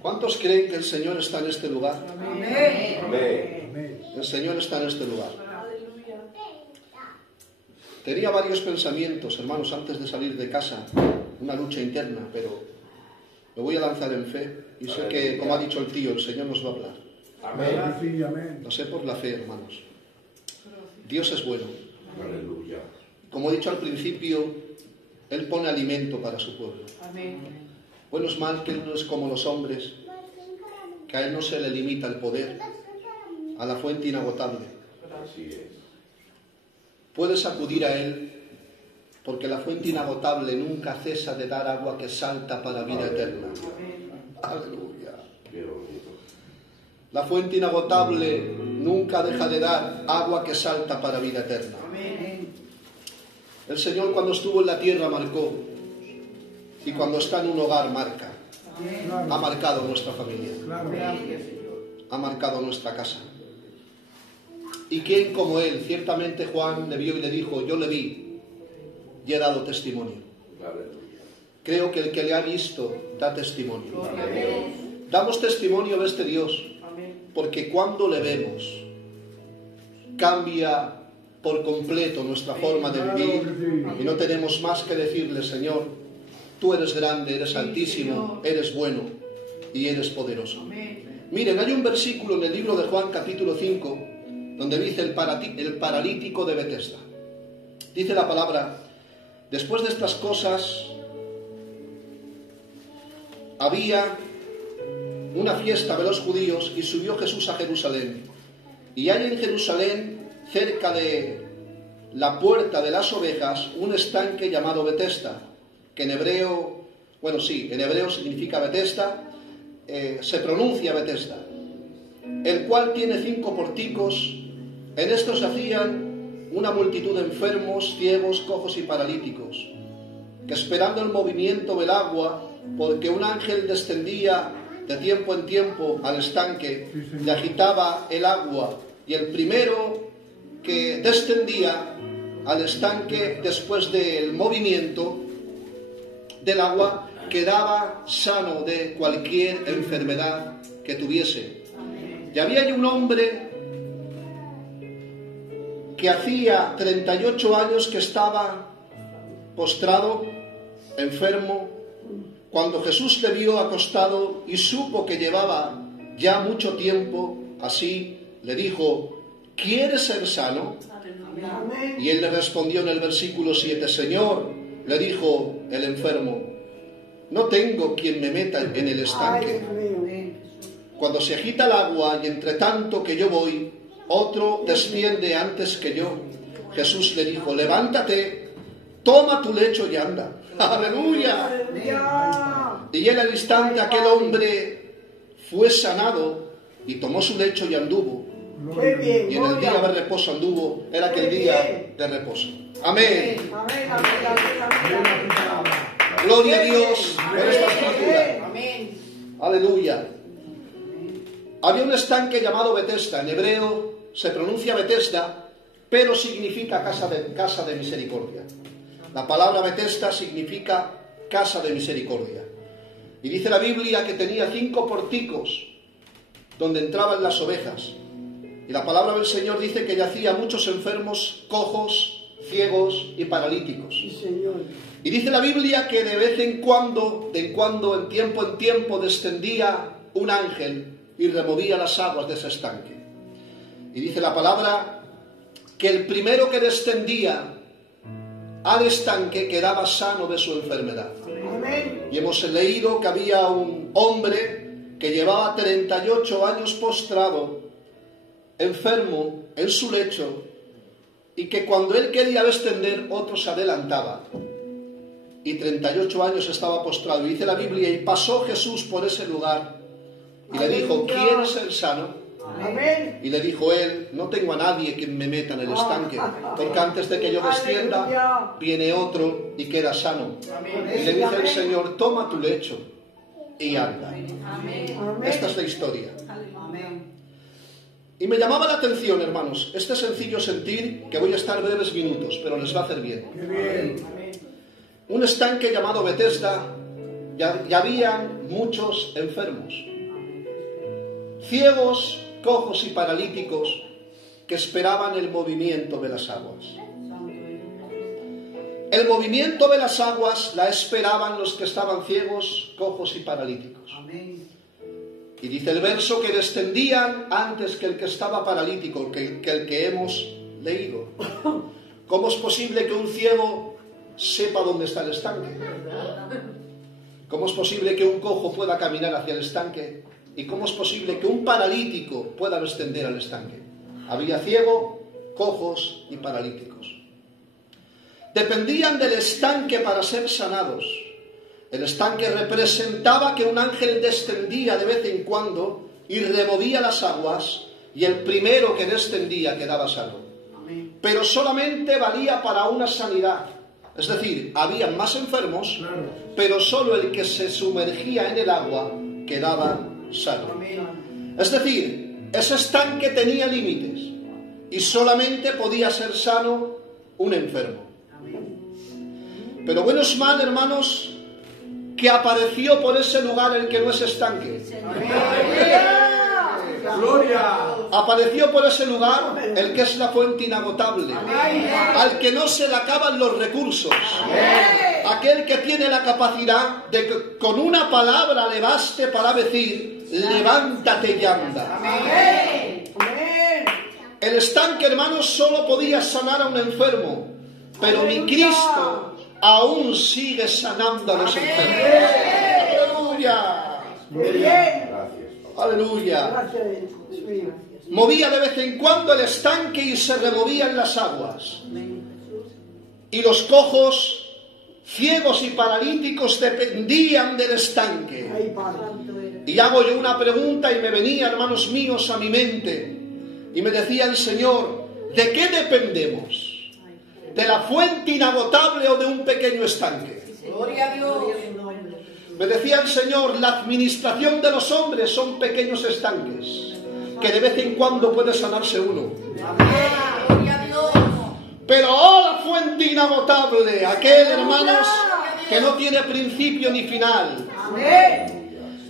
¿Cuántos creen que el Señor está en este lugar? Amén. Amén. El Señor está en este lugar. Tenía varios pensamientos, hermanos, antes de salir de casa, una lucha interna, pero lo voy a lanzar en fe y sé que, como ha dicho el tío, el Señor nos va a hablar. Amén. Lo sé por la fe, hermanos. Dios es bueno. Aleluya. Como he dicho al principio, Él pone alimento para su pueblo. Amén. Bueno, es mal que Él no es como los hombres, que a Él no se le limita el poder, a la fuente inagotable. Así es. Puedes acudir a Él, porque la fuente inagotable nunca cesa de dar agua que salta para vida eterna. Aleluya. Qué bonito. La fuente inagotable nunca deja de dar agua que salta para vida eterna. El Señor, cuando estuvo en la tierra, marcó, y cuando está en un hogar marca. Ha marcado nuestra familia, ha marcado nuestra casa. ¿Y quién como Él? Ciertamente Juan le vio y le dijo: yo le vi y he dado testimonio. Aleluya. Creo que el que le ha visto da testimonio. Damos testimonio de este Dios, porque cuando le vemos cambia por completo nuestra forma de vivir y no tenemos más que decirle: Señor, tú eres grande, eres altísimo, eres bueno y eres poderoso. Miren, hay un versículo en el libro de Juan, capítulo 5, donde dice el paralítico de Betesda. Dice la palabra: después de estas cosas había una fiesta de los judíos y subió Jesús a Jerusalén. Y hay en Jerusalén, cerca de la puerta de las ovejas, un estanque llamado Betesda, que en hebreo, en hebreo significa Betesda, se pronuncia Betesda, el cual tiene 5 pórticos. En estos hacían una multitud de enfermos, ciegos, cojos y paralíticos, que esperando el movimiento del agua, porque un ángel descendía de tiempo en tiempo al estanque y agitaba el agua, y el primero que descendía al estanque después del movimiento del agua quedaba sano de cualquier enfermedad que tuviese. Y había allí un hombre que hacía 38 años que estaba postrado, enfermo. Cuando Jesús le vio acostado y supo que llevaba ya mucho tiempo así, le dijo: ¿quieres ser sano? Y él le respondió en el versículo 7: Señor, le dijo el enfermo, no tengo quien me meta en el estanque cuando se agita el agua, y entre tanto que yo voy, otro desciende antes que yo. Jesús le dijo: levántate, toma tu lecho y anda. ¡Aleluya! Y él al instante, aquel hombre fue sanado y tomó su lecho y anduvo. Y en el día de reposo anduvo. Era aquel día de reposo. Amén. Gloria a Dios por esta escritura. Aleluya. Había un estanque llamado Betesda. En hebreo se pronuncia Betesda, pero significa casa de misericordia. La palabra Betesda significa casa de misericordia. Y dice la Biblia que tenía 5 pórticos donde entraban las ovejas. Y la palabra del Señor dice que yacía muchos enfermos, cojos, ciegos y paralíticos. Y dice la Biblia que de vez en cuando, en tiempo, descendía un ángel y removía las aguas de ese estanque. Y dice la palabra que el primero que descendía al estanque quedaba sano de su enfermedad. Amén. Y hemos leído que había un hombre que llevaba 38 años postrado, enfermo, en su lecho, y que cuando él quería descender, otro se adelantaba. Y 38 años estaba postrado. Y dice la Biblia, y pasó Jesús por ese lugar, y le dijo: ¿quieres ser sano? Amén. Y le dijo él: no tengo a nadie que me meta en el estanque, porque antes de que yo descienda, viene otro y queda sano. Amén. Y le dice el Señor: toma tu lecho y anda. Amén. Esta es la historia. Amén. Y me llamaba la atención, hermanos, este sencillo sentir, que voy a estar breves minutos, pero les va a hacer bien. Un estanque llamado Betesda, ya habían muchos enfermos, ciegos, cojos y paralíticos que esperaban el movimiento de las aguas. El movimiento de las aguas la esperaban los que estaban ciegos, cojos y paralíticos. Y dice el verso que descendían antes que el que estaba paralítico, que el que hemos leído. ¿Cómo es posible que un ciego sepa dónde está el estanque? ¿Cómo es posible que un cojo pueda caminar hacia el estanque? ¿Y cómo es posible que un paralítico pueda descender al estanque? Había ciego, cojos y paralíticos. Dependían del estanque para ser sanados. El estanque representaba que un ángel descendía de vez en cuando y removía las aguas, y el primero que descendía quedaba sano. Pero solamente valía para una sanidad. Es decir, había más enfermos, pero solo el que se sumergía en el agua quedaba sano. Es decir, ese estanque tenía límites y solamente podía ser sano un enfermo. Pero bueno es mal, hermanos, que apareció por ese lugar el que no es estanque. ¡Gloria! Apareció por ese lugar el que es la fuente inagotable, al que no se le acaban los recursos, aquel que tiene la capacidad de que con una palabra le baste para decir: levántate y anda. El estanque, hermanos, solo podía sanar a un enfermo, pero mi Cristo aún sigue sanando a los enfermos. ¡Aleluya! ¡Aleluya! Movía de vez en cuando el estanque y se removían las aguas. Y los cojos, ciegos y paralíticos dependían del estanque. Y hago yo una pregunta y me venía, hermanos míos, a mi mente. Y me decía el Señor: ¿de qué dependemos? ¿De la fuente inagotable o de un pequeño estanque? Gloria a Dios. Me decía el Señor: la administración de los hombres son pequeños estanques, que de vez en cuando puede sanarse uno. Gloria a Dios. Pero la fuente inagotable, aquel, hermanos, que no tiene principio ni final.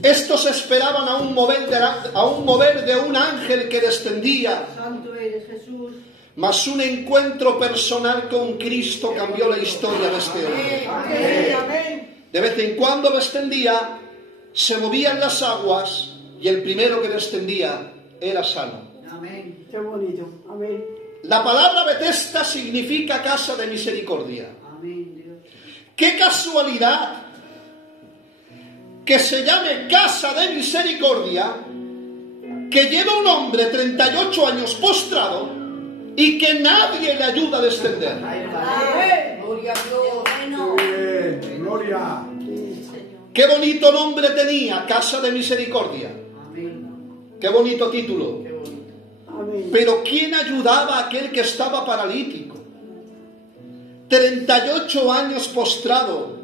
Estos esperaban a un mover de un ángel que descendía. Santo eres, Jesús. Mas un encuentro personal con Cristo cambió la historia de este hombre. De vez en cuando descendía, se movían las aguas y el primero que descendía era sano. Amén. Qué bonito. Amén. La palabra Betesda significa casa de misericordia. Amén, Dios. ¡Qué casualidad que se llame casa de misericordia, que lleva un hombre 38 años postrado y que nadie le ayuda a descender? Gloria a Dios. Bien, gloria. ¡Qué bonito nombre tenía! Casa de misericordia. Amén. ¡Qué bonito título! Amén. Pero ¿quién ayudaba a aquel que estaba paralítico? 38 años postrado.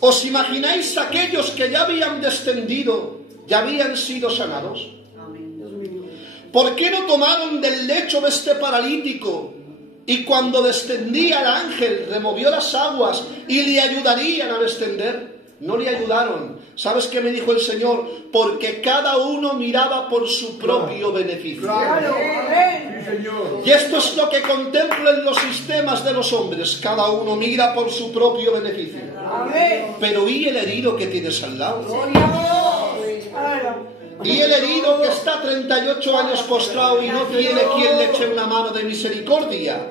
¿Os imagináis aquellos que ya habían descendido, ya habían sido sanados? ¿Por qué no tomaron del lecho de este paralítico y cuando descendía el ángel removió las aguas y le ayudarían a descender? No le ayudaron. ¿Sabes qué me dijo el Señor? Porque cada uno miraba por su propio beneficio. Claro. Sí, Señor. Y esto es lo que contemplan los sistemas de los hombres. Cada uno mira por su propio beneficio. Pero ¿y el herido que tienes al lado? Gloria a Dios. Y el herido que está 38 años postrado y no tiene quien le eche una mano de misericordia.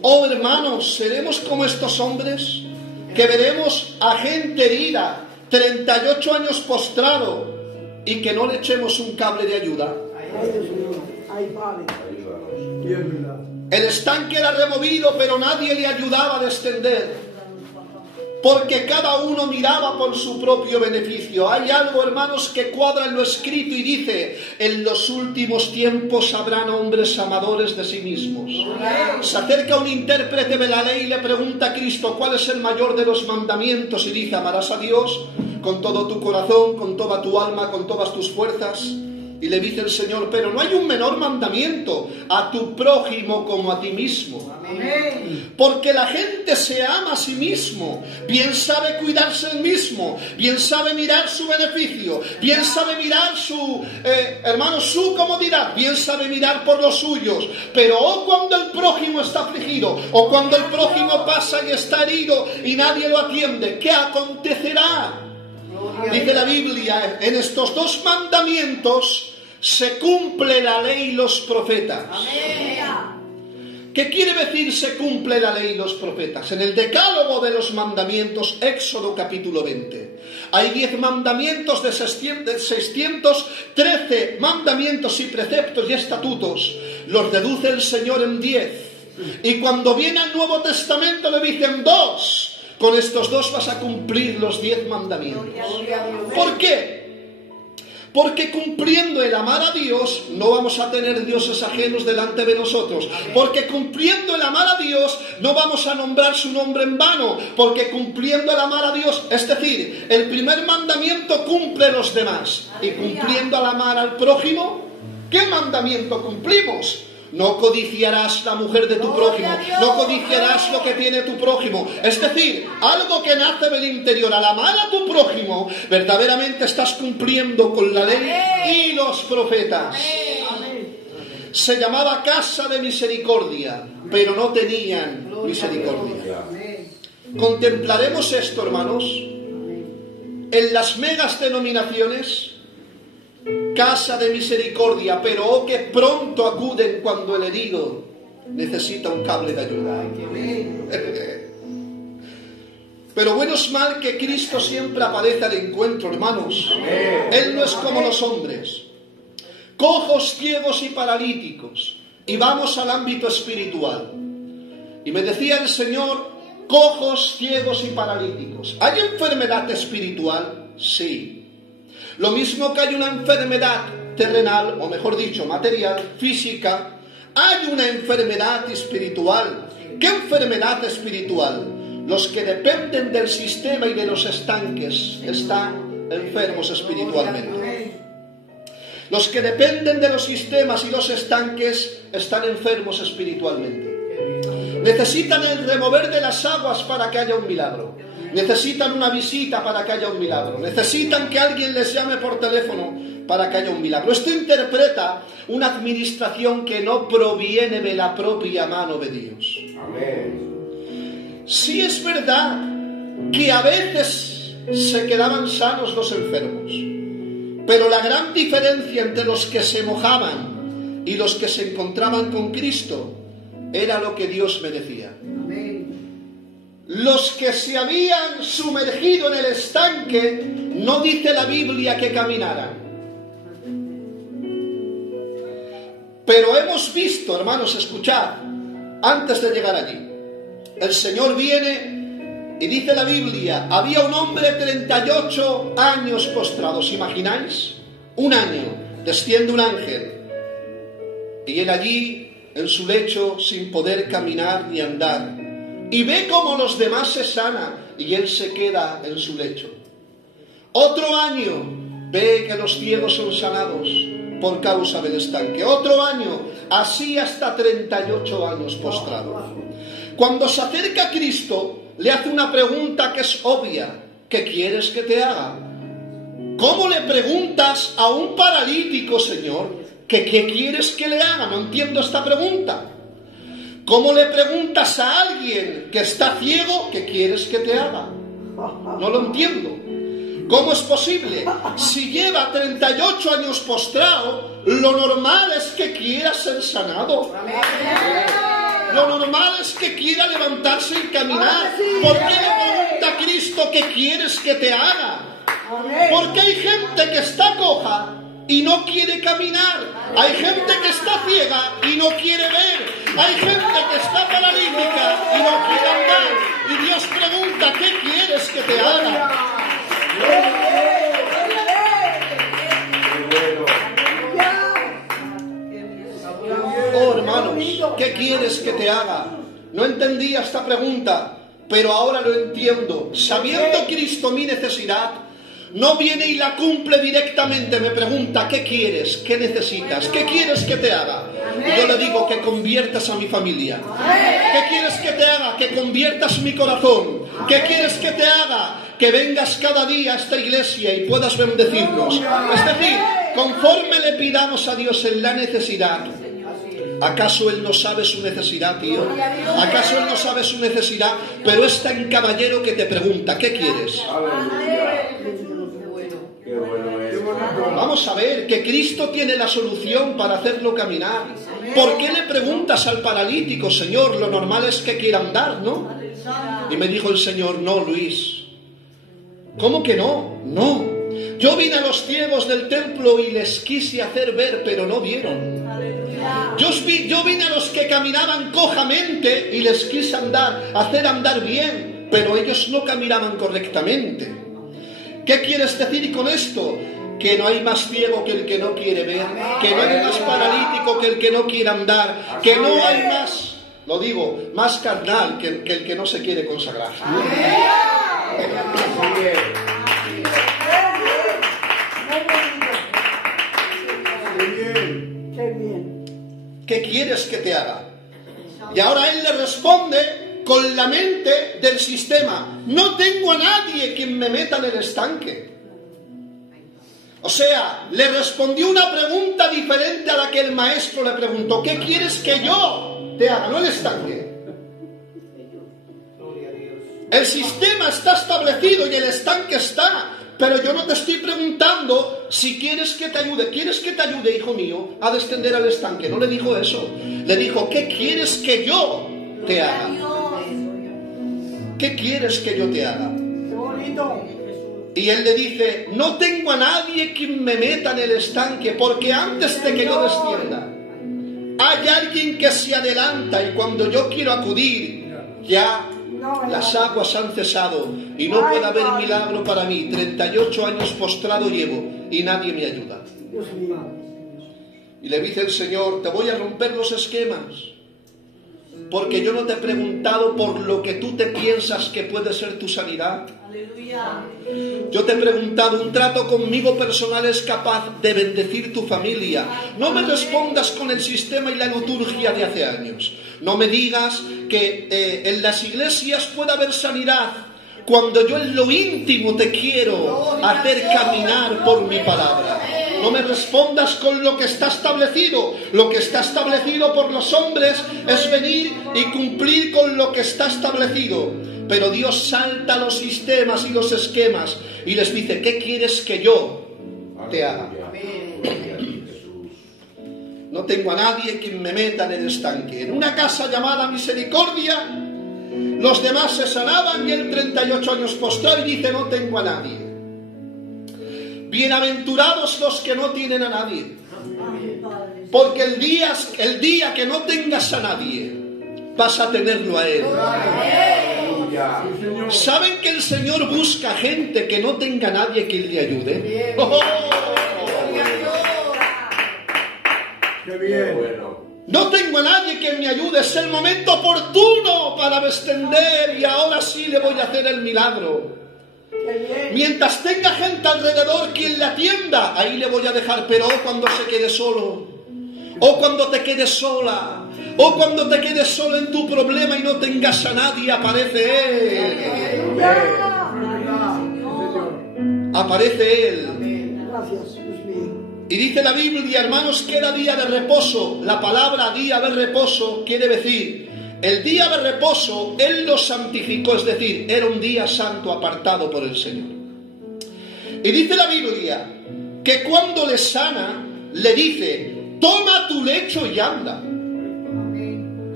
Oh, hermanos, ¿seremos como estos hombres? Que veremos a gente herida, 38 años postrado, y que no le echemos un cable de ayuda. Ay, Padre. Y es verdad. El estanque era removido, pero nadie le ayudaba a descender. Porque cada uno miraba por su propio beneficio. Hay algo, hermanos, que cuadra en lo escrito y dice: en los últimos tiempos habrán hombres amadores de sí mismos. Se acerca un intérprete de la ley y le pregunta a Cristo: ¿cuál es el mayor de los mandamientos? Y dice: amarás a Dios con todo tu corazón, con toda tu alma, con todas tus fuerzas. Y le dice el Señor, pero no hay un menor mandamiento: a tu prójimo como a ti mismo. Amén. Porque la gente se ama a sí mismo, bien sabe cuidarse el mismo, bien sabe mirar su beneficio, bien sabe mirar su, su comodidad, bien sabe mirar por los suyos. Pero cuando el prójimo está afligido, o cuando el prójimo pasa y está herido y nadie lo atiende, ¿qué acontecerá? Dice la Biblia, en estos dos mandamientos se cumple la ley y los profetas. ¿Qué quiere decir se cumple la ley y los profetas? En el decálogo de los mandamientos, Éxodo capítulo 20, hay 10 mandamientos de 613 mandamientos y preceptos y estatutos. Los deduce el Señor en 10. Y cuando viene al Nuevo Testamento le dicen 2. Con estos 2 vas a cumplir los 10 mandamientos. ¿Por qué? Porque cumpliendo el amar a Dios, no vamos a tener dioses ajenos delante de nosotros. Porque cumpliendo el amar a Dios, no vamos a nombrar su nombre en vano. Porque cumpliendo el amar a Dios, es decir, el primer mandamiento cumple los demás. Y cumpliendo el amar al prójimo, ¿qué mandamiento cumplimos? No codiciarás la mujer de tu prójimo, no codiciarás lo que tiene tu prójimo. Es decir, algo que nace del interior. Al amar a tu prójimo, verdaderamente estás cumpliendo con la ley y los profetas. Se llamaba casa de misericordia, pero no tenían misericordia. Contemplaremos esto, hermanos, en las megas denominaciones. Casa de misericordia, pero oh que pronto acuden cuando el herido necesita un cable de ayuda. Pero bueno es mal que Cristo siempre aparece al encuentro, hermanos. Él no es como los hombres. Cojos, ciegos y paralíticos. Y vamos al ámbito espiritual. Y me decía el Señor, cojos, ciegos y paralíticos. ¿Hay enfermedad espiritual? Sí. Lo mismo que hay una enfermedad terrenal, o mejor dicho, material, física, hay una enfermedad espiritual. ¿Qué enfermedad espiritual? Los que dependen del sistema y de los estanques están enfermos espiritualmente. Los que dependen de los sistemas y los estanques están enfermos espiritualmente. Necesitan el remover de las aguas para que haya un milagro. Necesitan una visita para que haya un milagro. Necesitan que alguien les llame por teléfono para que haya un milagro. Esto interpreta una administración que no proviene de la propia mano de Dios. Amén. Sí es verdad que a veces se quedaban sanos los enfermos, pero la gran diferencia entre los que se mojaban y los que se encontraban con Cristo era lo que Dios me decía. Los que se habían sumergido en el estanque, no dice la Biblia que caminaran. Pero hemos visto, hermanos, escuchad, antes de llegar allí, el Señor viene y dice la Biblia, había un hombre de 38 años postrado. ¿Os imagináis? Un año, desciende un ángel y él allí en su lecho sin poder caminar ni andar. Y ve cómo los demás se sanan y él se queda en su lecho. Otro año ve que los ciegos son sanados por causa del estanque. Otro año, así hasta 38 años postrado. Cuando se acerca a Cristo, le hace una pregunta que es obvia. ¿Qué quieres que te haga? ¿Cómo le preguntas a un paralítico, Señor, que qué quieres que le haga? No entiendo esta pregunta. ¿Cómo le preguntas a alguien que está ciego qué quieres que te haga? No lo entiendo. ¿Cómo es posible? Si lleva 38 años postrado, lo normal es que quiera ser sanado. Lo normal es que quiera levantarse y caminar. ¿Por qué le pregunta a Cristo qué quieres que te haga? Porque hay gente que está coja y no quiere caminar. Hay gente que está ciega y no quiere ver. Hay gente que está paralítica y no quiere andar. Y Dios pregunta, ¿qué quieres que te haga? Oh, hermanos, ¿qué quieres que te haga? No entendía esta pregunta, pero ahora lo entiendo. Sabiendo Cristo mi necesidad, no viene y la cumple directamente, me pregunta, ¿qué quieres? ¿Qué necesitas? ¿Qué quieres que te haga? Y yo le digo, que conviertas a mi familia. ¿Qué quieres que te haga? Que conviertas mi corazón. ¿Qué quieres que te haga? Que vengas cada día a esta iglesia y puedas bendecirnos. Es decir, conforme le pidamos a Dios en la necesidad. ¿Acaso Él no sabe su necesidad, tío? ¿Acaso Él no sabe su necesidad? Pero es tan caballero que te pregunta, ¿qué quieres? Qué bueno es. Vamos a ver, que Cristo tiene la solución para hacerlo caminar. ¿Por qué le preguntas al paralítico, Señor? Lo normal es que quiera andar, ¿no? Y me dijo el Señor, no, Luis. ¿Cómo que no? No. Yo vine a los ciegos del templo y les quise hacer ver, pero no vieron. Yo vine a los que caminaban cojamente y les quise hacer andar bien, pero ellos no caminaban correctamente. ¿Qué quieres decir con esto? Que no hay más ciego que el que no quiere ver, que no hay más paralítico que el que no quiere andar, que no hay más, lo digo, más carnal que el que no se quiere consagrar. Muy bien. Qué bien. Qué bien. ¿Qué quieres que te haga? Y ahora él le responde con la mente del sistema. No tengo a nadie quien me meta en el estanque. O sea, le respondió una pregunta diferente a la que el maestro le preguntó. ¿Qué quieres que yo te haga? No el estanque. El sistema está establecido y el estanque está. Pero yo no te estoy preguntando si quieres que te ayude. ¿Quieres que te ayude, hijo mío, a descender al estanque? No le dijo eso. Le dijo, ¿qué quieres que yo te haga? ¿Qué quieres que yo te haga? Qué bonito. Y él le dice, no tengo a nadie quien me meta en el estanque, porque antes de que yo descienda, hay alguien que se adelanta y cuando yo quiero acudir, ya las aguas han cesado y no puede haber milagro para mí. 38 años postrado llevo y nadie me ayuda. Dios mío. Y le dice el Señor, te voy a romper los esquemas, porque yo no te he preguntado por lo que tú te piensas que puede ser tu sanidad. Yo te he preguntado, un trato conmigo personal es capaz de bendecir tu familia. No me respondas con el sistema y la liturgia de hace años. No me digas que en las iglesias puede haber sanidad, cuando yo en lo íntimo te quiero hacer caminar por mi palabra. No me respondas con lo que está establecido. Lo que está establecido por los hombres es venir y cumplir con lo que está establecido. Pero Dios salta los sistemas y los esquemas y les dice, ¿qué quieres que yo te haga? No tengo a nadie quien me meta en el estanque. En una casa llamada Misericordia, los demás se sanaban y él 38 años postrado y dice, no tengo a nadie. Bienaventurados los que no tienen a nadie. Porque el día que no tengas a nadie, vas a tenerlo a él. ¿Saben que el Señor busca gente que no tenga a nadie que le ayude? ¡Oh! Qué bien. No tengo a nadie que me ayude, es el momento oportuno para descender y ahora sí le voy a hacer el milagro. Mientras tenga gente alrededor quien le atienda, ahí le voy a dejar, pero cuando se quede solo, o cuando te quedes sola, o cuando te quedes solo en tu problema y no tengas a nadie, aparece Él. Aparece Él. Gracias, Dios mío. Y dice la Biblia, hermanos, que era día de reposo. La palabra día de reposo quiere decir, el día de reposo Él lo santificó, es decir, era un día santo apartado por el Señor. Y dice la Biblia que cuando le sana, le dice, toma tu lecho y anda.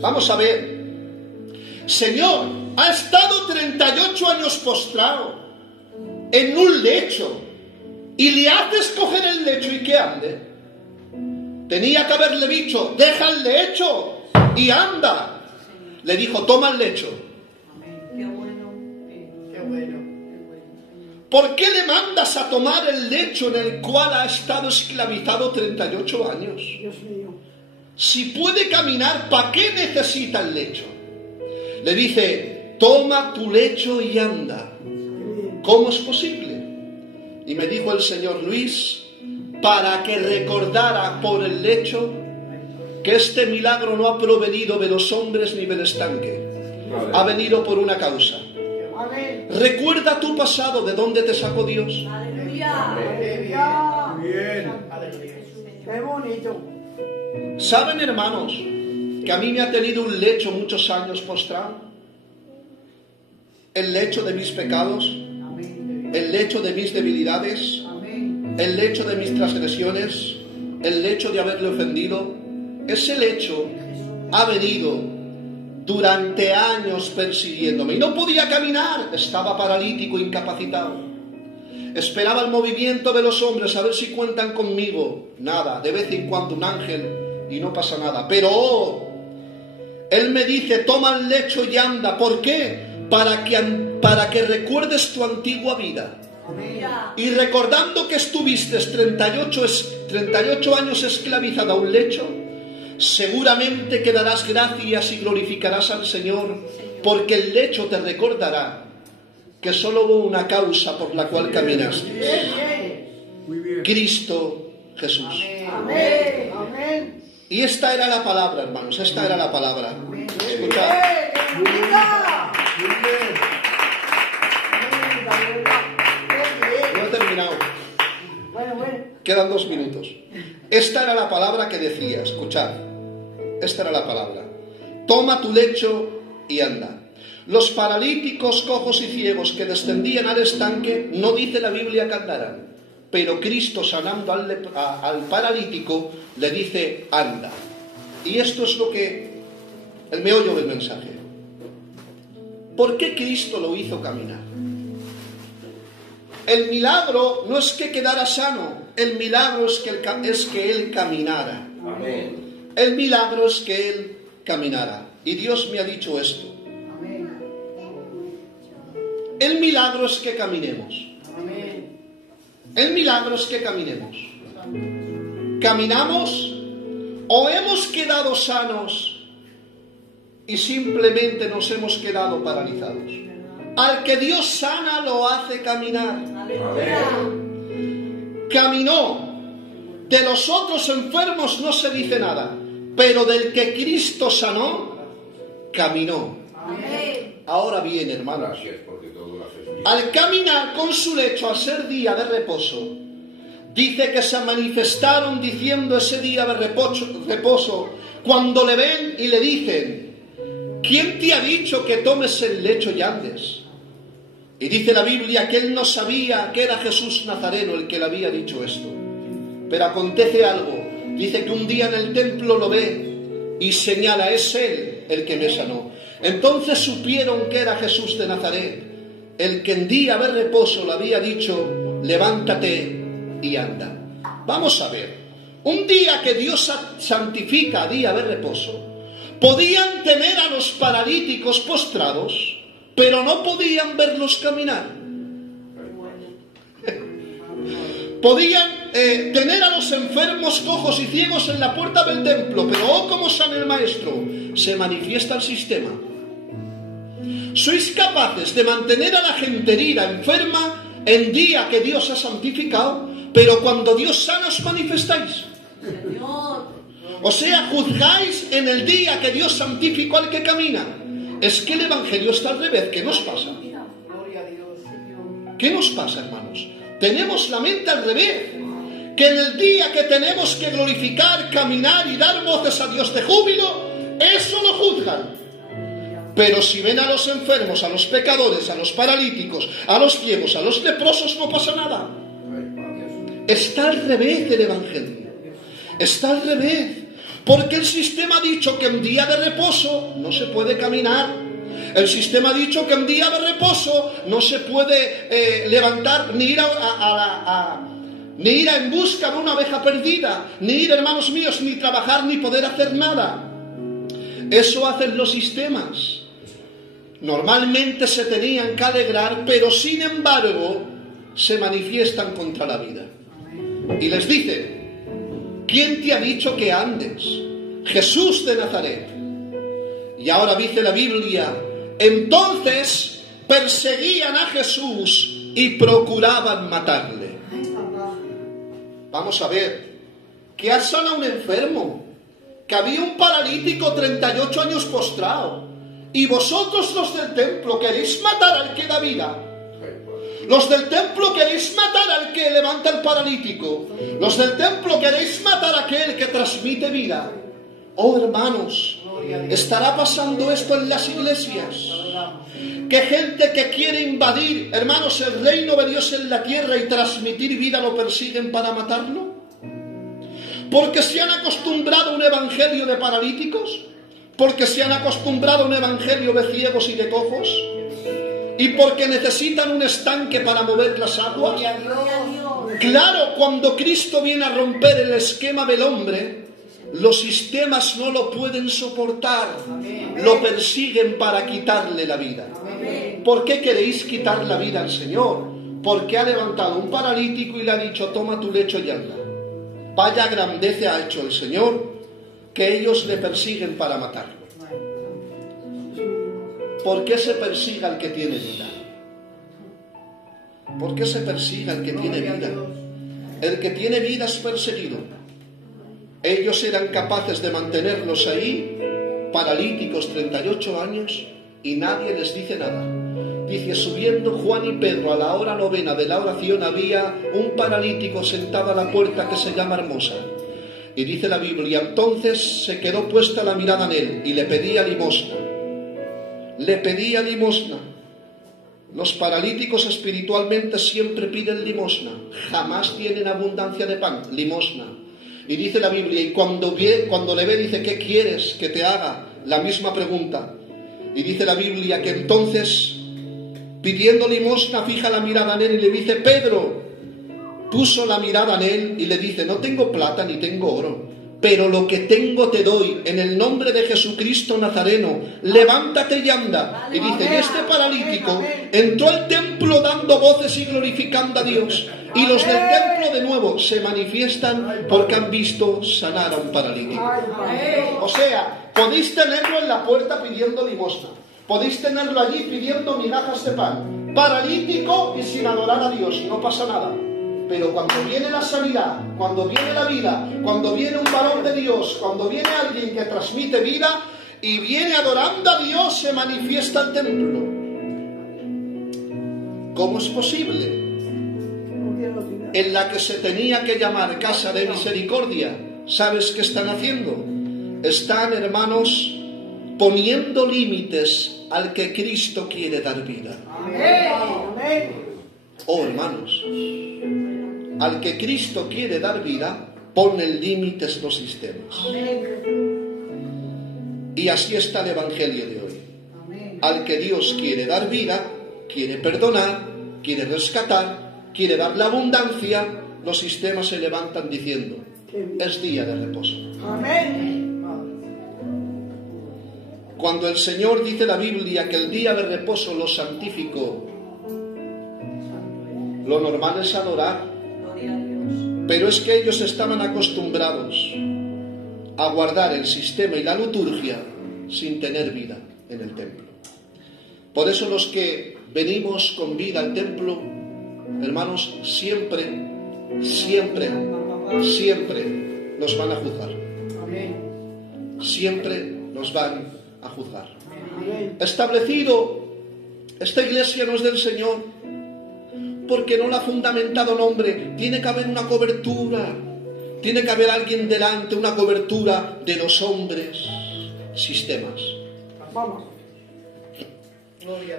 Vamos a ver. Señor, ha estado 38 años postrado en un lecho y le haces coger el lecho y que ande. Tenía que haberle dicho, deja el lecho y anda. Le dijo, toma el lecho. Qué bueno. Qué bueno. ¿Por qué le mandas a tomar el lecho en el cual ha estado esclavizado 38 años? Dios mío. Si puede caminar, ¿para qué necesita el lecho? Le dice, toma tu lecho y anda. ¿Cómo es posible? Y me dijo el Señor: Luis, para que recordara por el hecho que este milagro no ha provenido de los hombres ni del estanque, ha venido por una causa. Amén. Recuerda tu pasado, de dónde te sacó Dios. Aleluya. Bien. Qué bonito. ¿Saben, hermanos, que a mí me ha tenido un lecho muchos años postrado? El lecho de mis pecados, el lecho de mis debilidades, el lecho de mis transgresiones, el lecho de haberle ofendido. Ese lecho ha venido durante años persiguiéndome y no podía caminar, estaba paralítico, incapacitado. Esperaba el movimiento de los hombres, a ver si cuentan conmigo. Nada, de vez en cuando un ángel y no pasa nada. Pero Él me dice: toma el lecho y anda. ¿Por qué? Para que recuerdes tu antigua vida. Y recordando que estuviste 38 años esclavizado a un lecho, seguramente que darás gracias y glorificarás al Señor, porque el lecho te recordará que solo hubo una causa por la cual caminaste: Muy bien. Cristo Jesús. Amén. Amén. Y esta era la palabra, hermanos, esta era la palabra. Escuchad. ¡Qué bonita! Muy bien. No he terminado. Bueno. Quedan 2 minutos. Esta era la palabra que decía, escuchad. Esta era la palabra: toma tu lecho y anda. Los paralíticos, cojos y ciegos que descendían al estanque, no dice la Biblia que andaran, pero Cristo, sanando al paralítico, le dice: anda. Y esto es lo que el meollo del mensaje. ¿Por qué Cristo lo hizo caminar? El milagro no es que quedara sano, el milagro es que Él caminara. Amén. El milagro es que Él caminara. Y Dios me ha dicho esto: el milagro es que caminemos. El milagro es que caminemos. ¿Caminamos o hemos quedado sanos y simplemente nos hemos quedado paralizados? Al que Dios sana lo hace caminar. Caminó. De los otros enfermos no se dice nada, pero del que Cristo sanó, caminó. Ahora bien, hermanos, Gracias porque todo lo haces bien. al caminar con su lecho, al ser día de reposo, dice que se manifestaron diciendo ese día de reposo, cuando le ven y le dicen: ¿quién te ha dicho que tomes el lecho y andes? Y dice la Biblia que él no sabía que era Jesús Nazareno el que le había dicho esto. Pero acontece algo. Dice que un día en el templo lo ve y señala: es él el que me sanó. Entonces supieron que era Jesús de Nazaret, el que en día de reposo le había dicho: levántate y anda. Vamos a ver, un día que Dios santifica, día de reposo, podían tener a los paralíticos postrados, pero no podían verlos caminar. Podían tener a los enfermos, cojos y ciegos en la puerta del templo, pero oh, como sana el maestro, se manifiesta el sistema. Sois capaces de mantener a la gente herida, enferma, en día que Dios ha santificado, pero cuando Dios sana os manifestáis. O sea, juzgáis en el día que Dios santificó al que camina. Es que el Evangelio está al revés. ¿Qué nos pasa? ¿Qué nos pasa, hermanos? Tenemos la mente al revés. Que en el día que tenemos que glorificar, caminar y dar voces a Dios de júbilo, eso lo juzgan. Pero si ven a los enfermos, a los pecadores, a los paralíticos, a los ciegos, a los leprosos, no pasa nada. Está al revés el Evangelio. Está al revés. Porque el sistema ha dicho que en día de reposo no se puede caminar. El sistema ha dicho que en día de reposo no se puede levantar, ni ir en busca de una oveja perdida, ni ir, hermanos míos, ni trabajar, ni poder hacer nada. Eso hacen los sistemas. Normalmente se tenían que alegrar, pero sin embargo se manifiestan contra la vida. Y les dicen: ¿quién te ha dicho que andes? Jesús de Nazaret. Y ahora dice la Biblia: entonces perseguían a Jesús y procuraban matarle. Vamos a ver, que ha sanado a un enfermo, que había un paralítico 38 años postrado, y vosotros los del templo queréis matar al que da vida. Los del templo queréis matar al que levanta el paralítico. Los del templo queréis matar a aquel que transmite vida. Oh, hermanos, ¿estará pasando esto en las iglesias? Que gente que quiere invadir, hermanos, el reino de Dios en la tierra y transmitir vida lo persiguen para matarlo. Porque se han acostumbrado a un evangelio de paralíticos. Porque se han acostumbrado a un evangelio de ciegos y de cojos. Y porque necesitan un estanque para mover las aguas. Claro, cuando Cristo viene a romper el esquema del hombre, los sistemas no lo pueden soportar. Lo persiguen para quitarle la vida. ¿Por qué queréis quitar la vida al Señor? Porque ha levantado un paralítico y le ha dicho: toma tu lecho y anda. Vaya grandeza ha hecho el Señor, que ellos le persiguen para matarlo. ¿Por qué se persigue al que tiene vida? ¿Por qué se persigue al que tiene vida? El que tiene vida es perseguido. Ellos eran capaces de mantenerlos ahí, paralíticos 38 años, y nadie les dice nada. Dice: subiendo Juan y Pedro a la hora novena de la oración, había un paralítico sentado a la puerta que se llama Hermosa. Y dice la Biblia: entonces se quedó puesta la mirada en él y le pedía limosna. Le pedía limosna. Los paralíticos espiritualmente siempre piden limosna. Jamás tienen abundancia de pan. Limosna. Y dice la Biblia, y cuando le ve, dice: ¿qué quieres que te haga? La misma pregunta. Y dice la Biblia que entonces, pidiendo limosna, fija la mirada en él y le dice: Pedro, puso la mirada en él y le dice: no tengo plata ni tengo oro, pero lo que tengo te doy, en el nombre de Jesucristo Nazareno, levántate y anda. Y dice: y este paralítico entró al templo dando voces y glorificando a Dios. Y los del templo de nuevo se manifiestan porque han visto sanar a un paralítico. O sea, podéis tenerlo en la puerta pidiendo limosna, podéis tenerlo allí pidiendo migajas de pan, paralítico y sin adorar a Dios, no pasa nada. Pero cuando viene la sanidad, cuando viene la vida, cuando viene un varón de Dios, cuando viene alguien que transmite vida y viene adorando a Dios, se manifiesta el templo. ¿Cómo es posible? En la que se tenía que llamar casa de misericordia, ¿sabes qué están haciendo? Están, hermanos, poniendo límites al que Cristo quiere dar vida. Oh, hermanos, al que Cristo quiere dar vida, ponen límites los sistemas. Y así está el Evangelio de hoy. Al que Dios quiere dar vida, quiere perdonar, quiere rescatar, quiere dar la abundancia, los sistemas se levantan diciendo: es día de reposo. Cuando el Señor dice la Biblia que el día de reposo lo santificó, lo normal es adorar. Pero es que ellos estaban acostumbrados a guardar el sistema y la liturgia sin tener vida en el templo. Por eso los que venimos con vida al templo, hermanos, siempre nos van a juzgar. Siempre nos van a juzgar. Establecido, esta iglesia no es del Señor porque no la ha fundamentado el hombre. Tiene que haber una cobertura, tiene que haber alguien delante, una cobertura de los hombres, sistemas.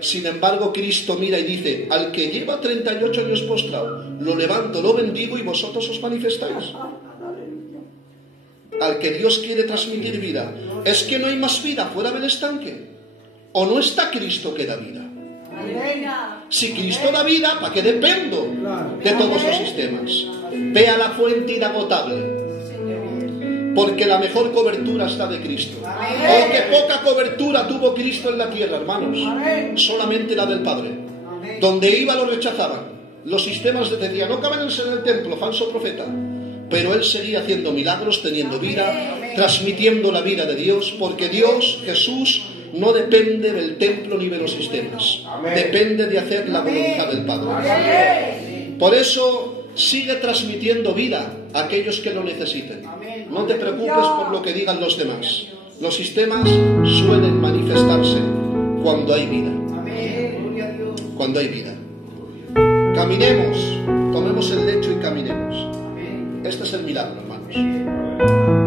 Sin embargo, Cristo mira y dice: al que lleva 38 años postrado, lo levanto, lo bendigo y vosotros os manifestáis. Al que Dios quiere transmitir vida. ¿Es que no hay más vida fuera del estanque? ¿O no está Cristo que da vida? Si Cristo da vida, ¿para qué dependo de todos los sistemas? Ve a la fuente inagotable, porque la mejor cobertura es la de Cristo. Oh, qué poca cobertura tuvo Cristo en la tierra, hermanos. Solamente la del Padre. Donde iba lo rechazaban. Los sistemas le decían: no caben en el templo, falso profeta. Pero él seguía haciendo milagros, teniendo vida, transmitiendo la vida de Dios, porque Dios, Jesús, no depende del templo ni de los sistemas. Depende de hacer la voluntad del Padre. Por eso sigue transmitiendo vida. a aquellos que lo necesiten. No te preocupes por lo que digan los demás. Los sistemas suelen manifestarse cuando hay vida. Cuando hay vida. Caminemos, tomemos el lecho y caminemos. Este es el milagro, hermanos.